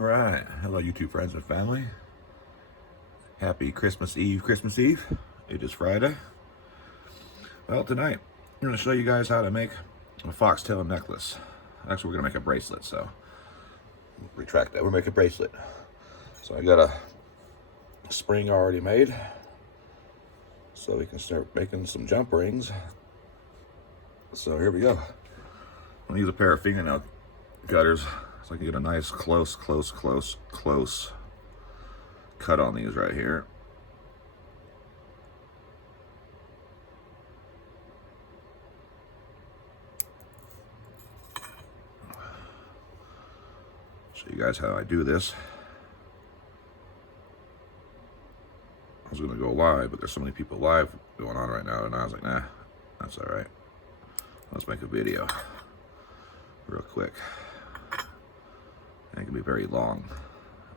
All right, hello YouTube friends and family. Happy Christmas Eve, Christmas Eve. It is Friday. Well, tonight I'm going to show you guys how to make a foxtail necklace. Actually, we're going to make a bracelet, so retract that. We're making a bracelet. So I got a spring already made, so we can start making some jump rings. So here we go. I'm going to use a pair of fingernail cutters so I can get a nice close cut on these right here. Show you guys how I do this. I was gonna go live, but there's so many people live going on right now, and I was like, nah, that's all right. Let's make a video real quick. It can be very long.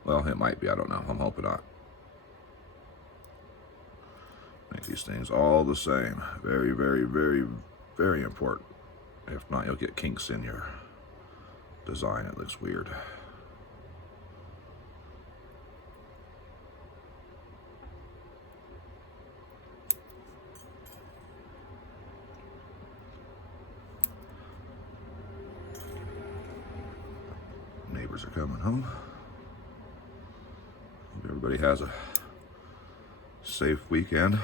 Well, it might be, I don't know. I'm hoping not. Make these things all the same. Very, very, very, very important. If not, you'll get kinks in your design. It looks weird. Neighbors are coming home. Hope everybody has a safe weekend.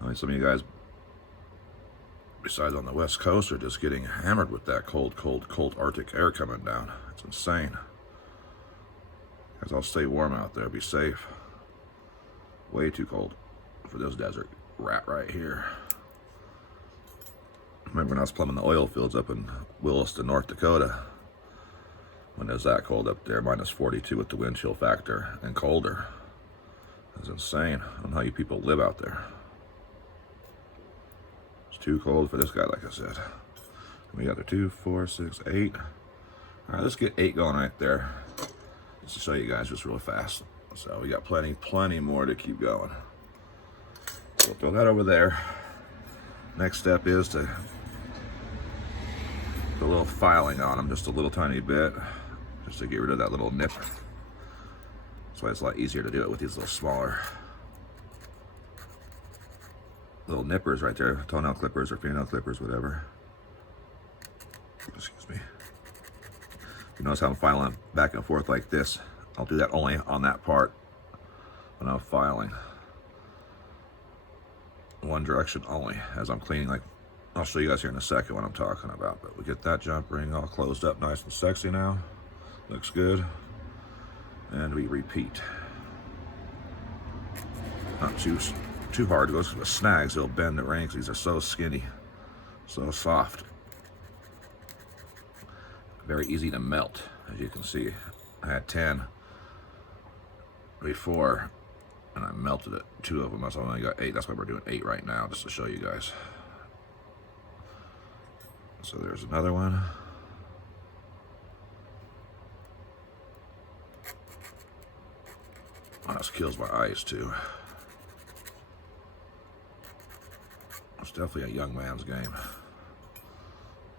I mean, some of you guys, besides on the West Coast, are just getting hammered with that cold Arctic air coming down. It's insane. Guys, I'll stay warm out there. Be safe. Way too cold for this desert rat right here. Remember when I was plumbing the oil fields up in Williston, North Dakota? When it was that cold up there, minus 42 with the wind chill factor and colder. That's insane. I don't know how you people live out there. It's too cold for this guy, like I said. We got the 2, 4, 6, 8. All right, let's get 8 going right there. Just to show you guys just real fast. So we got plenty more to keep going. So throw that over there. Next step is to put a little filing on them, just a little tiny bit, just to get rid of that little nip. That's why it's a lot easier to do it with these little smaller little nippers right there, toenail clippers or fingernail clippers, whatever. Excuse me. You notice how I'm filing back and forth like this. I'll do that only on that part when I'm filing. One direction only as I'm cleaning. Like, I'll show you guys here in a second what I'm talking about. But we get that jump ring all closed up nice and sexy now. Looks good. And we repeat. Not too hard. It goes with snags. They'll bend the rings. These are so skinny, so soft. Very easy to melt, as you can see. I had 10 before, and I melted it. 2 of them. So I only got 8. That's why we're doing 8 right now, just to show you guys. So there's another one. Oh, this kills my eyes too. It's definitely a young man's game.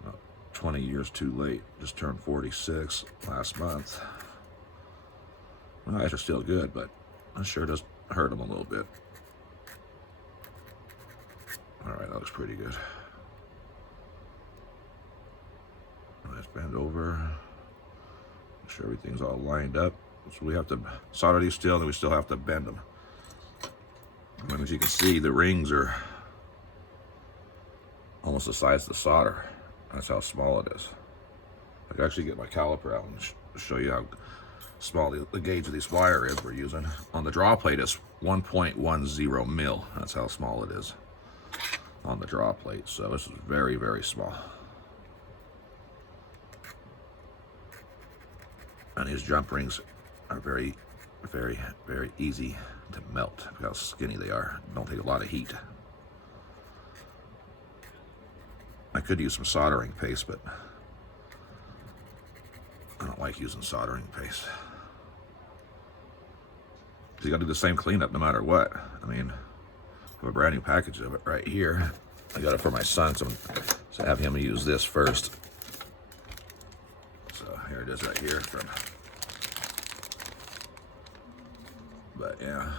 About 20 years too late. Just turned 46 last month. My eyes are still good, but it sure does hurt them a little bit. All right, that looks pretty good. Let's bend over. Make sure everything's all lined up. So we have to solder these still, and we still have to bend them. And as you can see, the rings are almost the size of the solder. That's how small it is. I can actually get my caliper out and show you how small the gauge of this wire is we're using. On the draw plate, it's 1.10 mil. That's how small it is on the draw plate. So this is very, very small. And these jump rings are very, very, very easy to melt. Look how skinny they are. Don't take a lot of heat. I could use some soldering paste, but I don't like using soldering paste. You gotta do the same cleanup no matter what. I mean, I have a brand new package of it right here. I got it for my son, so I have him use this first. So here it is right here from But yeah,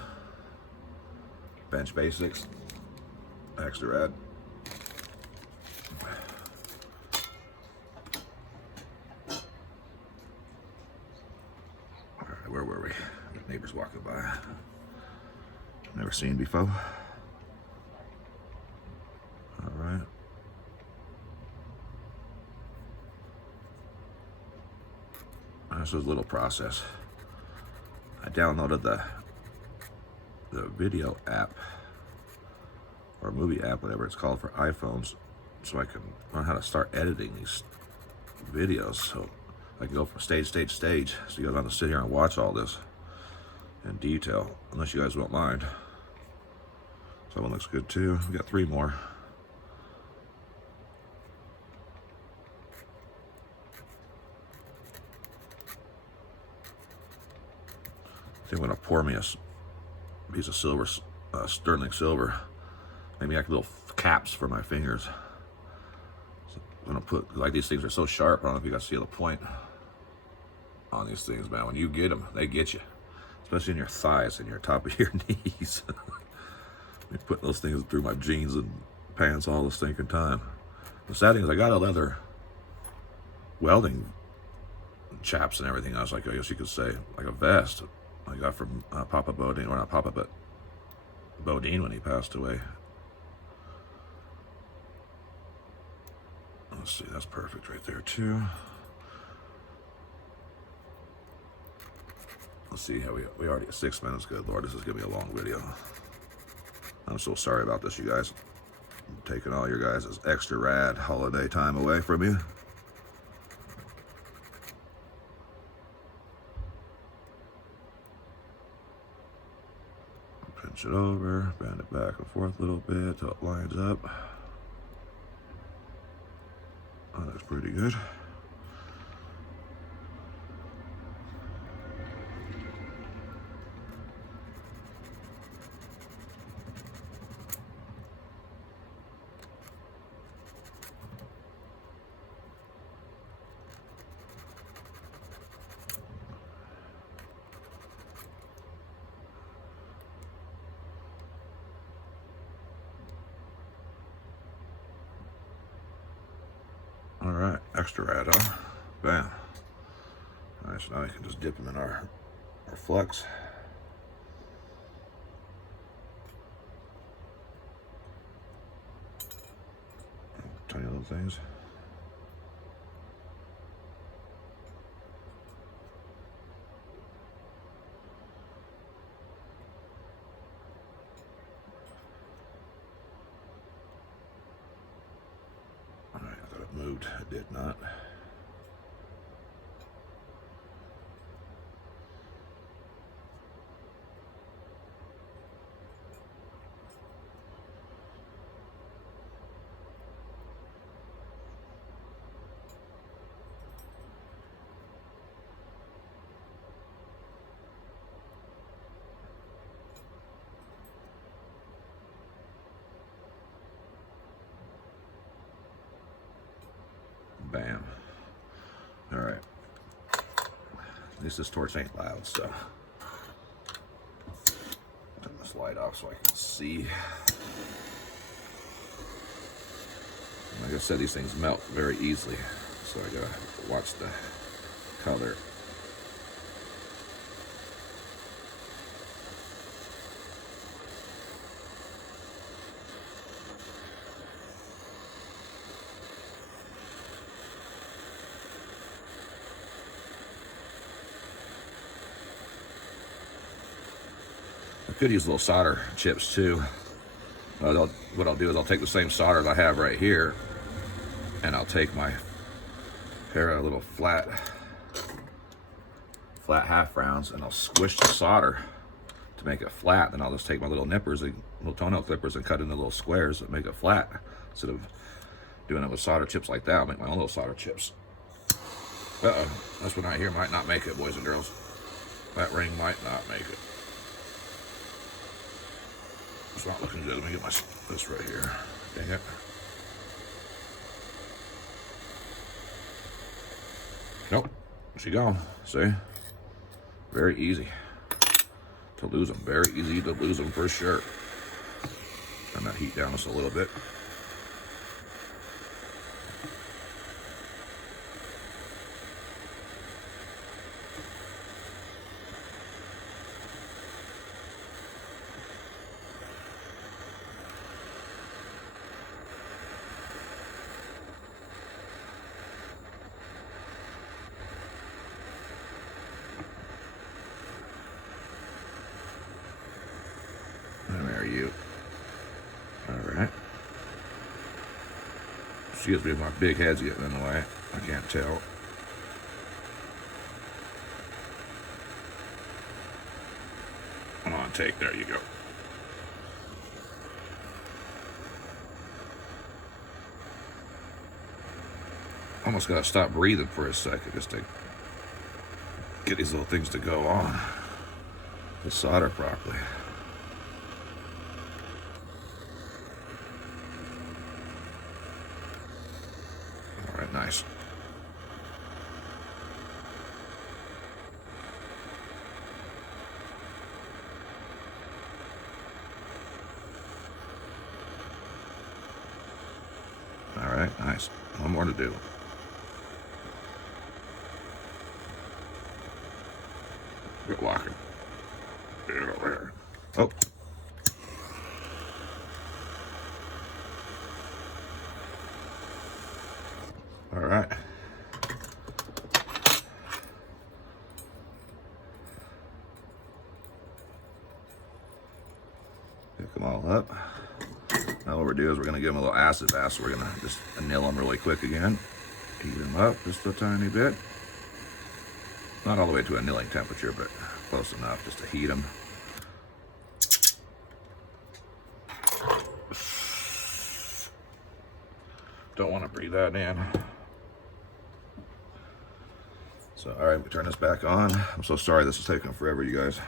bench basics, extra rad. All right, where were we? Neighbors walking by. Never seen before. All right. This was a little process. I downloaded the video app or movie app, whatever it's called, for iPhones, so I can learn how to start editing these videos, so I can go from stage to stage, so you guys don't have to sit here and watch all this in detail, unless you guys don't mind. So that one looks good too. We got 3 more. I think I'm gonna pour me a piece of silver, sterling silver, maybe like little caps for my fingers. So I'm gonna put, like, these things are so sharp, I don't know if you guys see the point on these things, man. When you get them, they get you, especially in your thighs and your top of your knees. I put those things through my jeans and pants all the stinking time. The sad thing is I got a leather welding chaps and everything else, like I guess you could say, like a vest I got from Papa Bodine, or not Papa, but Bodine when he passed away. Let's see, that's perfect right there too. Let's see how we already at 6 minutes. Good Lord, this is gonna be a long video. I'm so sorry about this, you guys. I'm taking all your guys' extra rad holiday time away from you. Pinch it over, bend it back and forth a little bit till it lines up. Oh, that's pretty good. All right, extra rad on. Bam. All right, so now we can just dip them in our flux. Tiny little things. All right, I thought it moved. It did not. Bam. All right. At least this torch ain't loud, so turn this light off so I can see. Like I said, these things melt very easily, so I gotta watch the color. I could use little solder chips too. What I'll do is I'll take the same solder that I have right here, and I'll take my pair of little flat half rounds, and I'll squish the solder to make it flat. Then I'll just take my little nippers, little toenail clippers, and cut into little squares that make it flat. Instead of doing it with solder chips like that, I'll make my own little solder chips. This one right here might not make it, boys and girls. That ring might not make it. It's not looking good. Let me get this right here. Dang it. Nope. There she go. See? Very easy. to lose them. Very easy to lose them for sure. Turn that heat down just a little bit. And there you. All right. Excuse me if my big head's getting in the way. I can't tell. Come on, take. There you go. Almost gotta stop breathing for a second just to get these little things to go on. To solder properly. All right, nice. All right, nice. One more to do. Good walking. There. Oh. All right. Pick them all up. Now what we're doing is we're going to give them a little acid bath. So we're going to just anneal them really quick again. Heat them up just a tiny bit. Not all the way to annealing temperature, but close enough just to heat them. Don't want to breathe that in. So, all right, we turn this back on. I'm so sorry this is taking forever, you guys.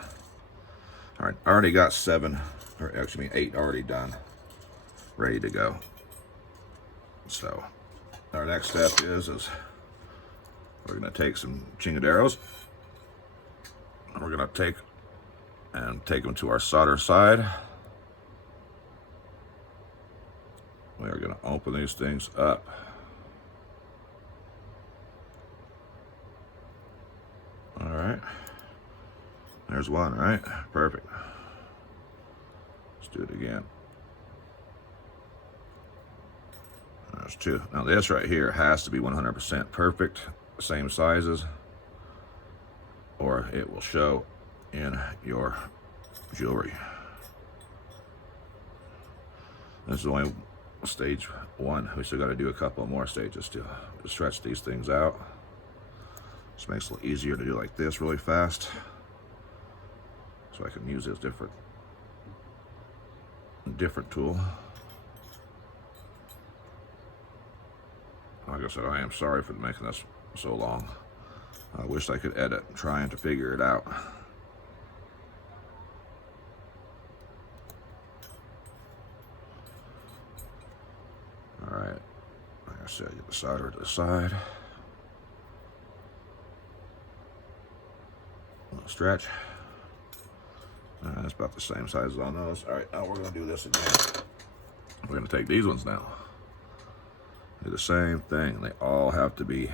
All right, I already got 7, or actually 8 already done, ready to go. So, our next step is we're gonna take some chingaderos. We're gonna take them to our solder side. We are gonna open these things up. All right, there's one, right? Perfect. Let's do it again. There's 2. Now this right here has to be 100% perfect, same sizes, or it will show in your jewelry. This is only stage 1. We still got to do a couple more stages to stretch these things out. Just makes it a little easier to do like this really fast, so I can use this different tool. Like I said, I am sorry for making this so long. I wish I could edit trying to figure it out. All right, like I said, get the solder to the side. A little stretch. That's about the same size as on those. All right, now we're gonna do this again. We're gonna take these ones now. Do the same thing. They all have to be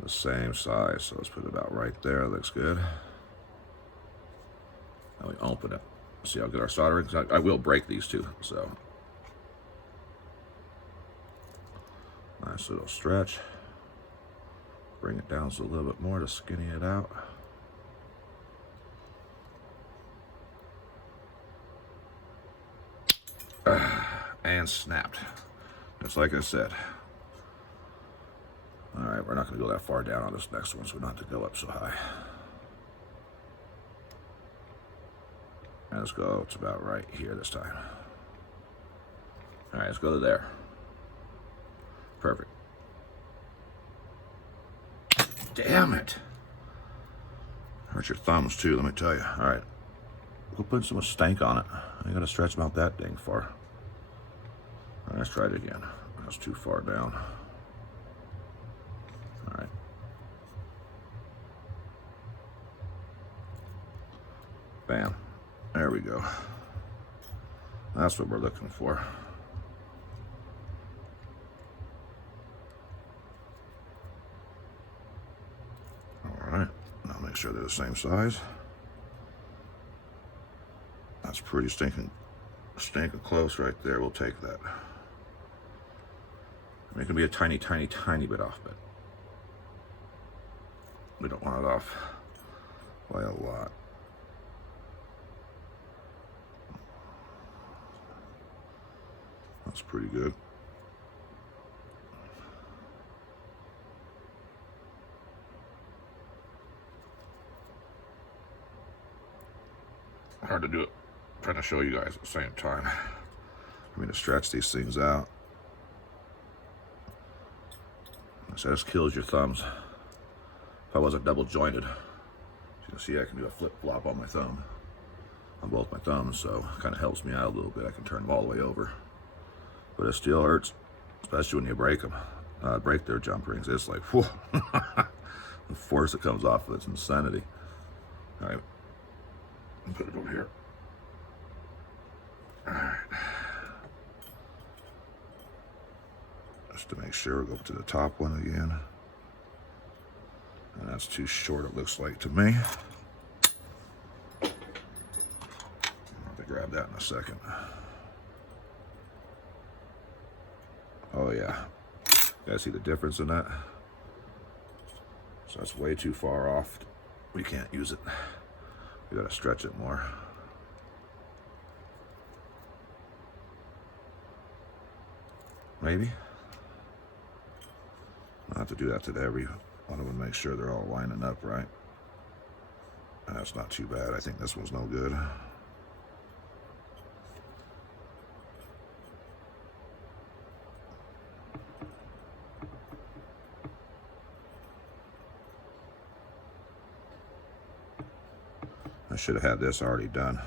the same size. So let's put it about right there. Looks good. Now we open it. See how good our soldering. I will break these too. So nice little stretch. Bring it down just a little bit more to skinny it out. And snapped. Just like I said. All right, we're not going to go that far down on this next one, so we don't have to go up so high. And let's go, it's about right here this time. All right, let's go to there. Perfect. Damn it. Hurt your thumbs too, let me tell you. All right, we'll put some stank on it. I got to stretch them out that dang far. All right, let's try it again. That's too far down. All right. Bam. There we go. That's what we're looking for. Alright, now make sure they're the same size. That's pretty stinking close right there. We'll take that. It can be a tiny bit off, but we don't want it off by a lot. That's pretty good. Hard to do it. I'm trying to show you guys at the same time. I mean, to stretch these things out. So this kills your thumbs. If I wasn't double jointed, as you can see, I can do a flip flop on my thumb, on both my thumbs, so it kind of helps me out a little bit. I can turn them all the way over, but it still hurts, especially when you break them. Break their jump rings. It's like, whew. The force that comes off of it's insanity. All right, put it over here. All right. Just to make sure, go up to the top one again. And that's too short, it looks like to me. I'll have to grab that in a second. Oh yeah. You guys see the difference in that? So that's way too far off. We can't use it. We gotta stretch it more. Maybe. I'll have to do that to every one of them, make sure they're all lining up right. That's not too bad. I think this one's no good. I should have had this already done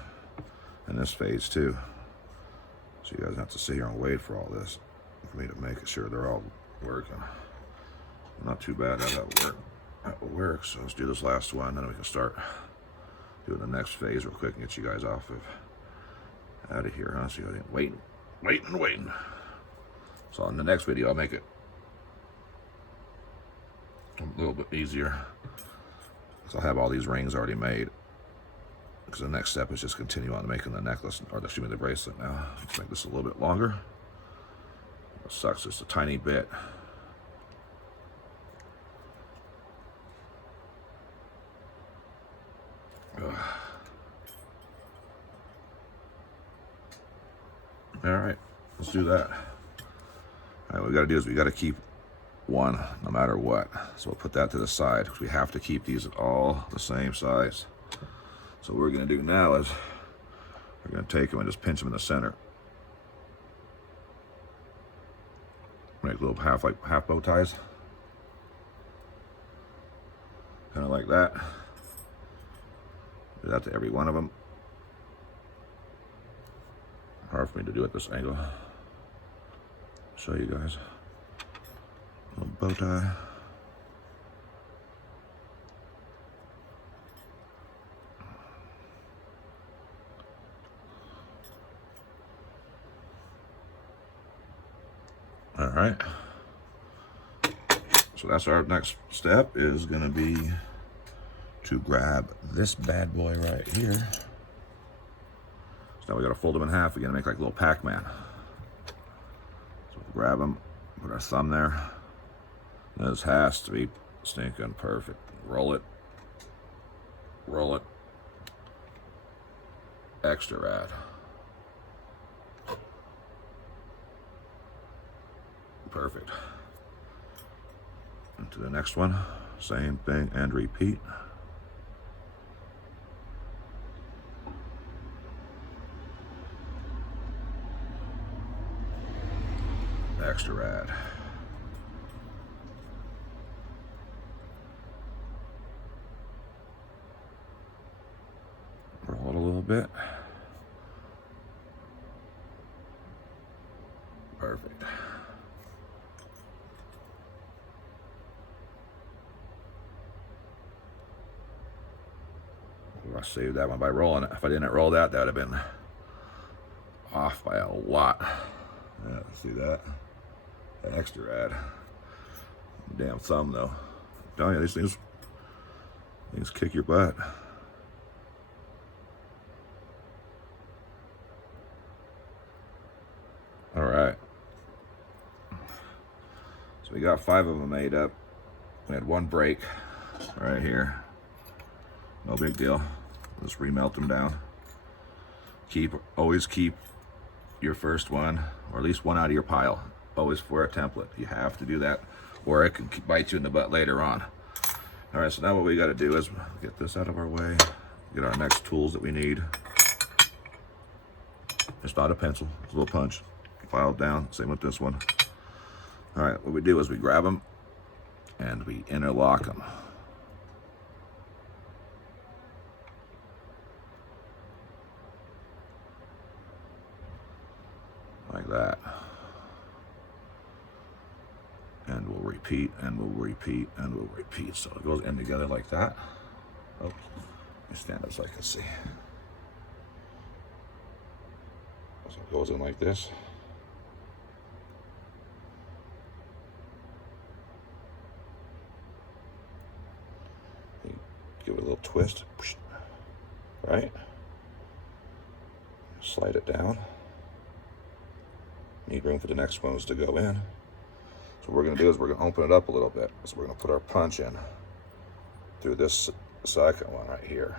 in this phase too. So you guys have to sit here and wait for all this for me to make sure they're all working. Not too bad how that work. That will work. So let's do this last one, then we can start doing the next phase real quick and get you guys out of here. Huh? So you waiting. So in the next video, I'll make it a little bit easier. So I'll have all these rings already made. Because the next step is just continue on making the necklace, or excuse me, the bracelet now. Let's make this a little bit longer. It sucks just a tiny bit. All right, let's do that. All right, what we got to do is we got to keep one no matter what. So we'll put that to the side because we have to keep these all the same size. So what we're going to do now is we're going to take them and just pinch them in the center. Make little half bow ties. Kind of like that. Do that to every one of them. Hard for me to do at this angle. Show you guys. Little bow tie. All right. So that's our next step is going to be to grab this bad boy right here. So now we got to fold them in half again to make like a little Pac-Man. So we'll grab them, put our thumb there. This has to be stinking perfect. Roll it. Roll it. Extra rad. Perfect. And to the next one, same thing and repeat. Extra rad. Roll it a little bit. Perfect. I saved that one by rolling it. If I didn't roll that, that would have been off by a lot. Yeah, see that? That extra rad. Damn thumb though. I'm telling you, these things kick your butt. All right. So we got 5 of them made up. We had 1 break right here. No big deal. Just remelt them down. Always keep your first one, or at least one out of your pile, always for a template. You have to do that, or it can bite you in the butt later on. All right, so now what we got to do is get this out of our way, get our next tools that we need. It's not a pencil, it's a little punch. File down, same with this one. All right, what we do is we grab them and we interlock them. Like that. And we'll repeat, and we'll repeat, and we'll repeat. So it goes in together like that. Oh, let me stand up so I can see. So it goes in like this. You give it a little twist, right? Slide it down. Need room for the next ones to go in. So what we're going to do is we're going to open it up a little bit. So we're going to put our punch in through this second one right here.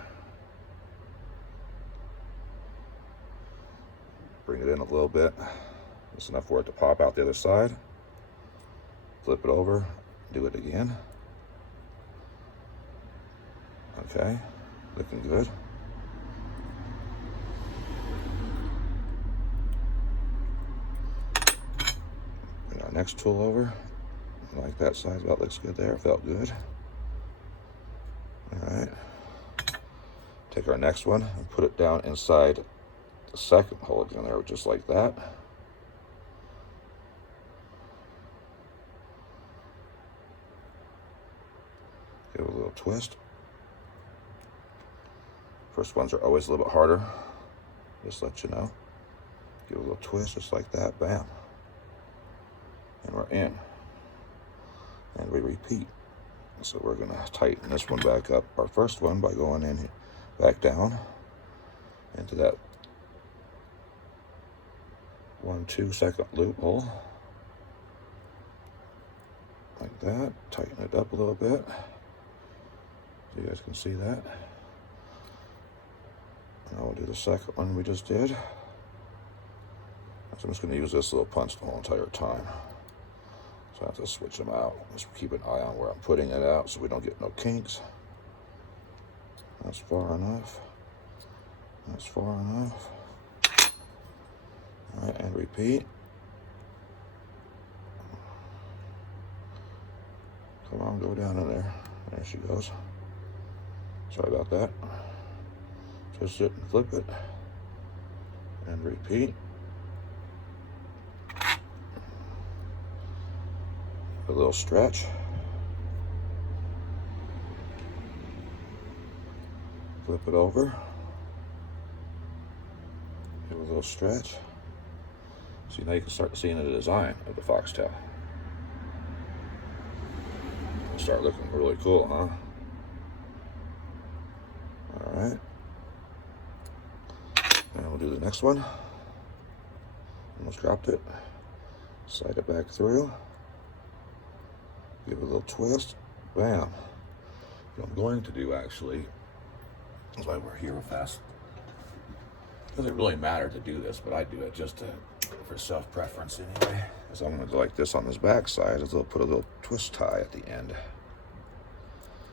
Bring it in a little bit. Just enough for it to pop out the other side. Flip it over. Do it again. Okay. Looking good. Next tool over, like that side, that looks good there, felt good. All right, take our next one and put it down inside the second hole again there, just like that. Give it a little twist. First ones are always a little bit harder, just to let you know. Give it a little twist, just like that, bam. And we're in, and we repeat. So we're gonna tighten this one back up, our first one, by going in back down into that 1-2 second loop hole, like that. Tighten it up a little bit so you guys can see that. Now we'll do the second one we just did. So I'm just gonna use this little punch the whole entire time. So I have to switch them out. Just keep an eye on where I'm putting it out so we don't get no kinks. That's far enough. That's far enough. All right, and repeat. Come on, go down in there. There she goes. Sorry about that. Twist it and flip it. And repeat. A little stretch. Flip it over. Give it a little stretch. See, now you can start seeing the design of the foxtail. It'll start looking really cool, huh? All right. Now we'll do the next one. Almost dropped it. Slide it back through. Give it a little twist. Bam. What I'm going to do actually, is why we're here real fast. It doesn't really matter to do this, but I do it just for self-preference anyway. So I'm going to do like this on this back side. Is I'll put a little twist tie at the end,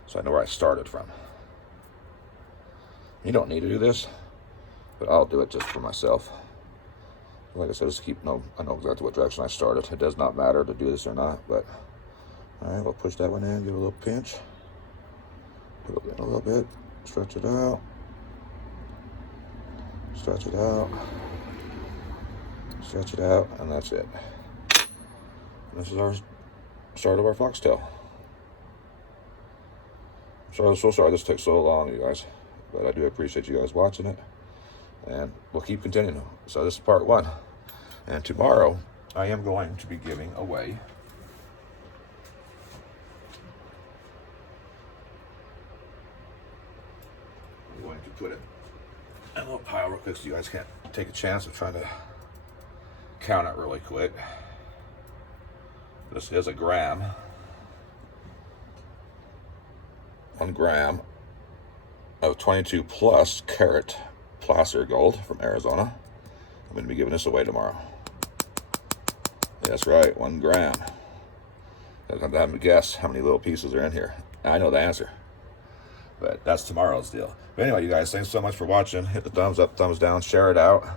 so I know where I started from. You don't need to do this, but I'll do it just for myself. Like I said, just I know exactly what direction I started. It does not matter to do this or not, but all right, we'll push that one in, give it a little pinch. Put it in a little bit, stretch it out. Stretch it out. Stretch it out, and that's it. And this is our start of our foxtail. I'm so sorry this took so long, you guys. But I do appreciate you guys watching it, and we'll keep continuing. So this is part 1. And tomorrow, I am going to be giving away I'm going to put it in a little pile real quick so you guys can't take a chance of trying to count it really quick. This is a gram. 1 gram of 22 plus carat placer gold from Arizona. I'm going to be giving this away tomorrow. That's right, 1 gram. I don't have to guess how many little pieces are in here. I know the answer, but that's tomorrow's deal. But anyway, you guys, thanks so much for watching. Hit the thumbs up, thumbs down, share it out.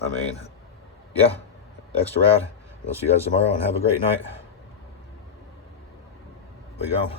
I mean, yeah, extra rad. We'll see you guys tomorrow and have a great night. We go.